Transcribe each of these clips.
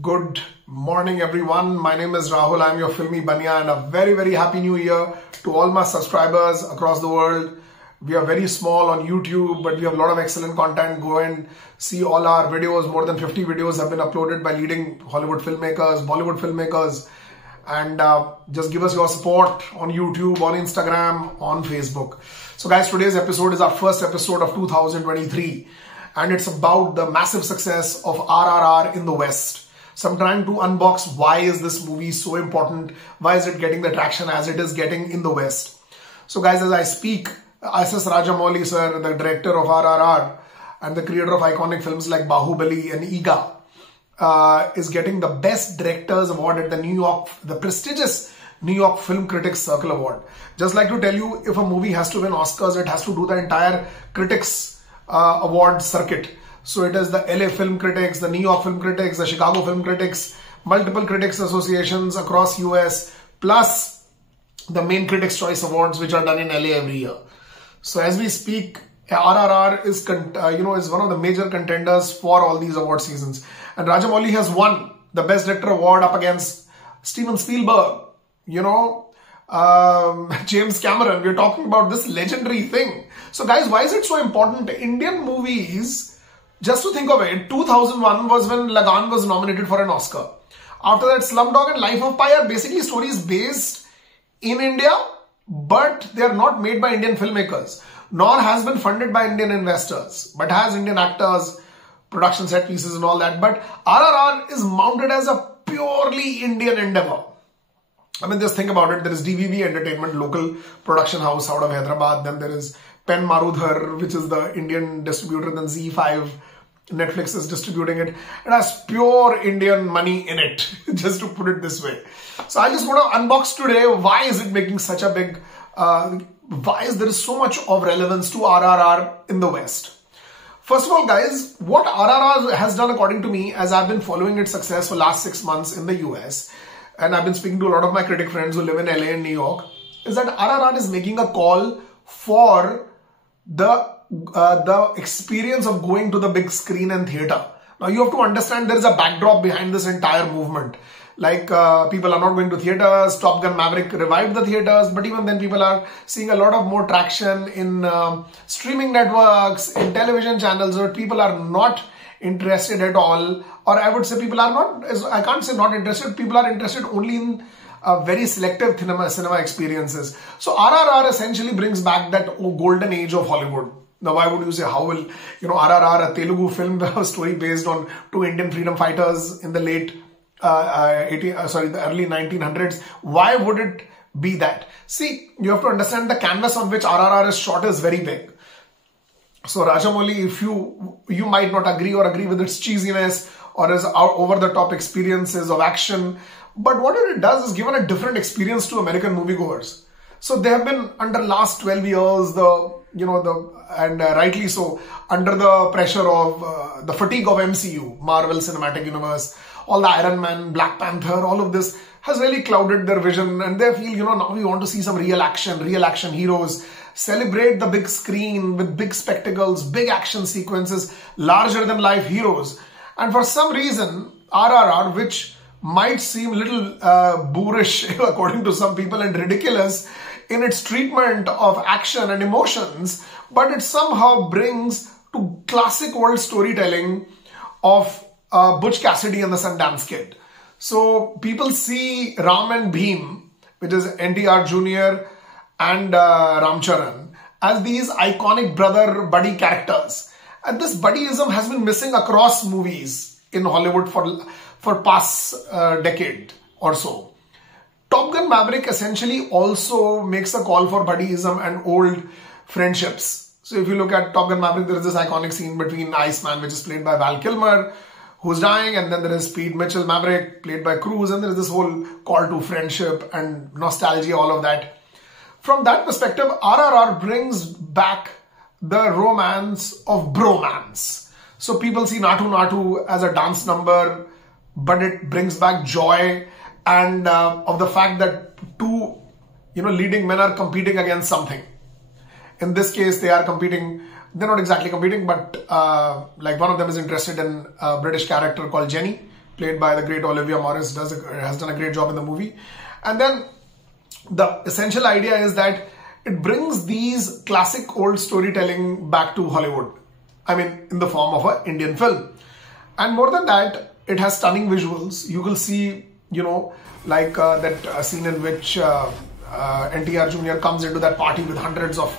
Good morning everyone. My name is Rahul. I'm your Filmi Baniya and a very happy new year to all my subscribers across the world. We are very small on YouTube, but we have a lot of excellent content. Go and see all our videos. More than 50 videos have been uploaded by leading Hollywood filmmakers, Bollywood filmmakers. And just give us your support on YouTube, on Instagram, on Facebook. So guys, today's episode is our first episode of 2023. And it's about the massive success of RRR in the West. So I'm trying to unbox why is this movie so important? Why is it getting the traction as it is getting in the West? So guys, as I speak, S.S. Rajamouli sir, the director of RRR and the creator of iconic films like Bahubali and Iga, is getting the Best Directors Award at the prestigious New York Film Critics Circle Award. Just like to tell you, if a movie has to win Oscars, it has to do the entire critics award circuit. So it is the LA Film Critics, the New York Film Critics, the Chicago Film Critics, multiple critics associations across US, plus the main Critics' Choice Awards, which are done in LA every year. So as we speak, RRR is one of the major contenders for all these award seasons. And Rajamouli has won the Best Director Award up against Steven Spielberg, James Cameron. We're talking about this legendary thing. So guys, why is it so important? Indian movies, just to think of it, 2001 was when Lagan was nominated for an Oscar. After that, Slumdog and Life of Pi are basically stories based in India, but they are not made by Indian filmmakers, nor has been funded by Indian investors, but has Indian actors, production set pieces and all that. But RRR is mounted as a purely Indian endeavor. I mean, just think about it. There is DVB Entertainment, local production house out of Hyderabad. Then there is Pen Marudhar, which is the Indian distributor. Then Z5, Netflix is distributing it. It has pure Indian money in it, just to put it this way. So I just want to unbox today, why is it making such a big, why is there so much of relevance to RRR in the West? First of all, guys, what RRR has done, according to me, as I've been following its success for the last 6 months in the US, and I've been speaking to a lot of my critic friends who live in LA and New York, is that RRR is making a call for the experience of going to the big screen and theatre. Now you have to understand there is a backdrop behind this entire movement. Like people are not going to theatres, Top Gun Maverick revived the theatres, but even then people are seeing a lot of more traction in streaming networks, in television channels, where people are not interested at all. Or I would say people are not, I can't say not interested, people are interested only in very selective cinema experiences. So RRR essentially brings back that golden age of Hollywood. Now, why would you say, how will, RRR, a Telugu film, a story based on two Indian freedom fighters in the the early 1900s. Why would it be that? See, you have to understand the canvas on which RRR is shot is very big. So Rajamouli, if you might not agree with its cheesiness or its over-the-top experiences of action, but what it does is given a different experience to American moviegoers. So they have been under last 12 years, rightly so, under the pressure of the fatigue of MCU, Marvel Cinematic Universe, all the Iron Man, Black Panther, all of this has really clouded their vision, and they feel, now we want to see some real action heroes, celebrate the big screen with big spectacles, big action sequences, larger than life heroes. And for some reason, RRR, which might seem a little boorish according to some people and ridiculous in its treatment of action and emotions, but it somehow brings to classic world storytelling of Butch, Cassidy and the Sundance Kid. So people see Ram and Bheem, which is NTR Jr. and Ramcharan, as these iconic brother-buddy characters. And this buddyism has been missing across movies in Hollywood for past decade or so. Top Gun Maverick essentially also makes a call for buddyism and old friendships. So if you look at Top Gun Maverick, there is this iconic scene between Iceman, which is played by Val Kilmer, who's dying, and then there is Pete Mitchell Maverick, played by Cruise, and there is this whole call to friendship and nostalgia, all of that. From that perspective, RRR brings back the romance of Bromance. So people see Natu Natu as a dance number, but it brings back joy and of the fact that two leading men are competing against something. In this case, they are competing They're not exactly competing, but like one of them is interested in a British character called Jenny, played by the great Olivia Morris, has done a great job in the movie. And then the essential idea is that it brings these classic old storytelling back to Hollywood. I mean, in the form of an Indian film. And more than that, it has stunning visuals. You will see, you know, like that scene in which NTR Jr. comes into that party with hundreds of,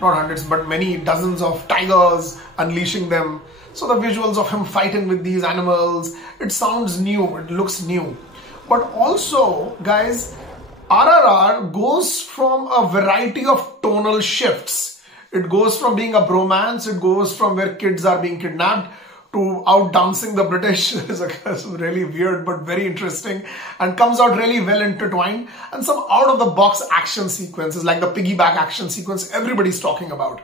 not hundreds, but many dozens of tigers, unleashing them. So the visuals of him fighting with these animals, it sounds new, it looks new. But also, guys, RRR goes from a variety of tonal shifts. It goes from being a bromance, it goes from where kids are being kidnapped to out dancing the British. It's really weird but very interesting, and comes out really well intertwined, and some out of the box action sequences like the piggyback action sequence everybody's talking about.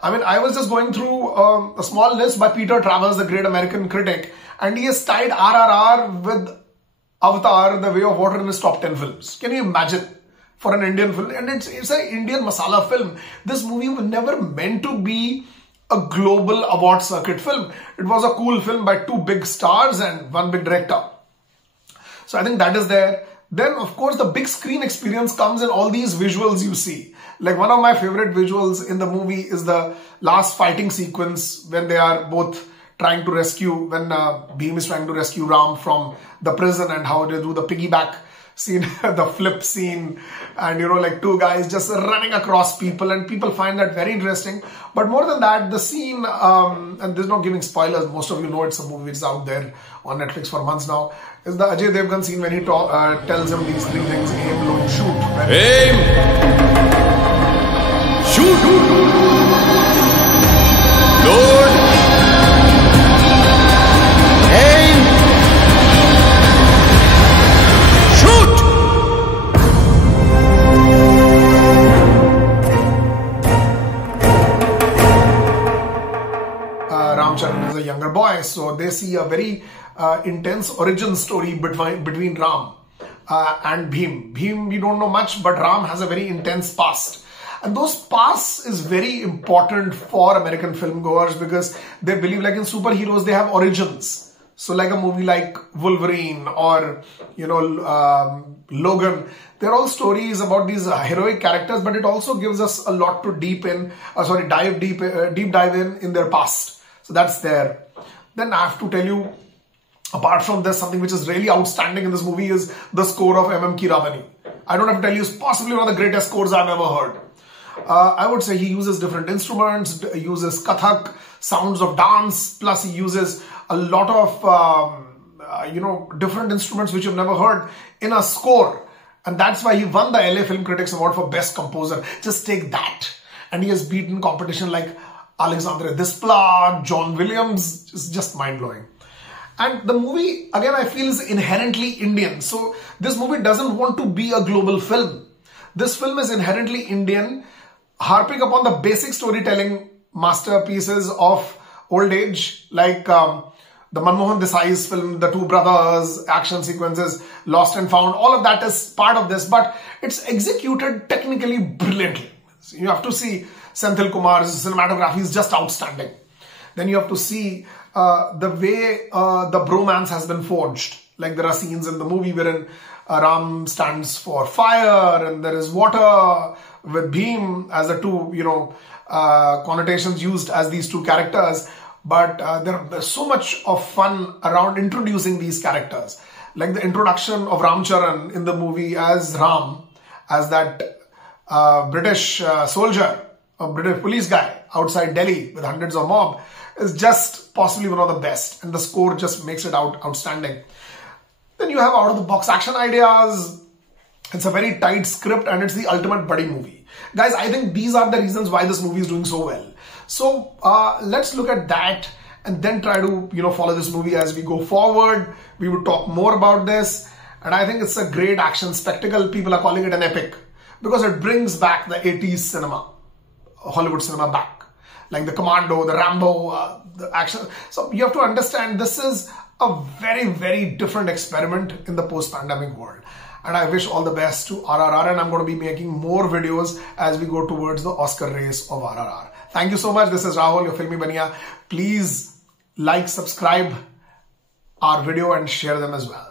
I mean, I was just going through a small list by Peter Travers, the great American critic, and he has tied RRR with Avatar, The Way of Water in his top 10 films. Can you imagine? For an Indian film, and it's an Indian masala film. This movie was never meant to be a global award circuit film. It was a cool film by two big stars and one big director. So I think that is there. Then, of course, the big screen experience comes in all these visuals you see. Like one of my favorite visuals in the movie is the last fighting sequence when they are both trying to rescue, when Bhim is trying to rescue Ram from the prison, and how they do the piggyback scene, the flip scene, and you know, like two guys just running across people, and people find that very interesting. But more than that, the scene, and there's no giving spoilers, most of you know it's a movie, it's out there on Netflix for months now, is the Ajay Devgan scene when he tells him these three things: aim, load, shoot. Aim! Shoot! Load! Aim! Shoot! Ramcharan is a younger boy, so they see a very intense origin story between Ram and Bhim. Bhim, we don't know much, but Ram has a very intense past. And those pasts is very important for American film goers, because they believe, like in superheroes, they have origins. So like a movie like Wolverine or, you know, Logan, they're all stories about these heroic characters, but it also gives us a lot to deep dive in their past. So that's there. Then I have to tell you, apart from this, something which is really outstanding in this movie is the score of M.M. Keeravani. I don't have to tell you, it's possibly one of the greatest scores I've ever heard. I would say he uses different instruments, uses Kathak, sounds of dance, plus he uses a lot of, you know, different instruments which you've never heard in a score. And that's why he won the LA Film Critics Award for Best Composer. Just take that. And he has beaten competition like Alexandre Desplat, John Williams. It's just mind-blowing. And the movie, again, I feel is inherently Indian. So this movie doesn't want to be a global film. This film is inherently Indian, harping upon the basic storytelling masterpieces of old age, like the Manmohan Desai's film, The Two Brothers, action sequences, Lost and Found. All of that is part of this, but it's executed technically brilliantly. So you have to see Senthil Kumar's cinematography is just outstanding. Then you have to see the way the bromance has been forged. Like there are scenes in the movie wherein Ram stands for fire and there is water with Bhim as the two, you know, connotations used as these two characters. But there's so much of fun around introducing these characters. Like the introduction of Ramcharan in the movie as Ram, as that British soldier, a British police guy outside Delhi with hundreds of mob, is just possibly one of the best. And the score just makes it outstanding. Then you have out-of-the-box action ideas. It's a very tight script and it's the ultimate buddy movie. Guys, I think these are the reasons why this movie is doing so well. So let's look at that and then try to, you know, follow this movie as we go forward. We would talk more about this. And I think it's a great action spectacle. People are calling it an epic because it brings back the 80s cinema, Hollywood cinema back. Like the Commando, the Rambo, the action. So you have to understand this is a very, very different experiment in the post-pandemic world. And I wish all the best to RRR, and I'm going to be making more videos as we go towards the Oscar race of RRR. Thank you so much. This is Rahul, your Filmi Baniya. Please like, subscribe, our video and share them as well.